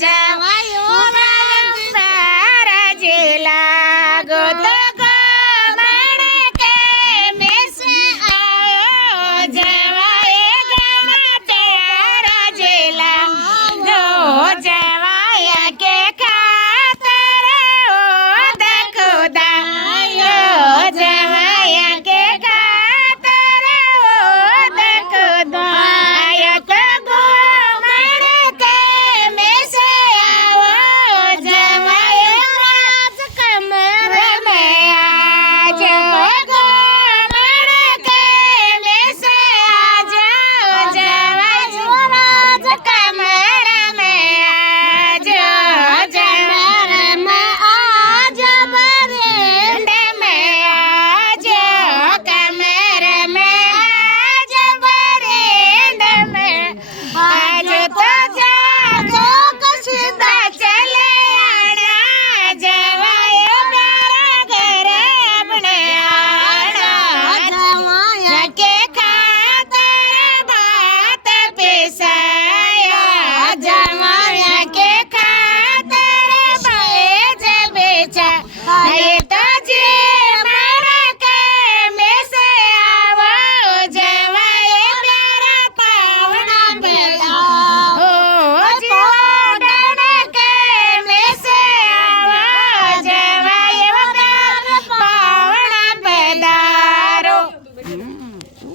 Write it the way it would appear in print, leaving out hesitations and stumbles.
જવાયો તારા જેલા ગોતો ગમણ કે બેસે આયો જવાય ગણા તારા જેલા જો જવાય કે ખાતર ઓ દખુદા જવાય કે ખાતર ઓ દખુદા તો ગોમણ કે બેસે આવો જવાય રાજ કમર મે આજો ગોમણ કે બેસે આજો જવાય રાજ કમર મે આજો જમર મે આજો બરેંડ મે આજો કમર મે આજો બરેંડ મે आज तो जागो कशिदा चले आना जवायो प्यारा घर अपने आना जवाया के खातर बात पिसाया जवाया के खातर बेच बेचा ये तो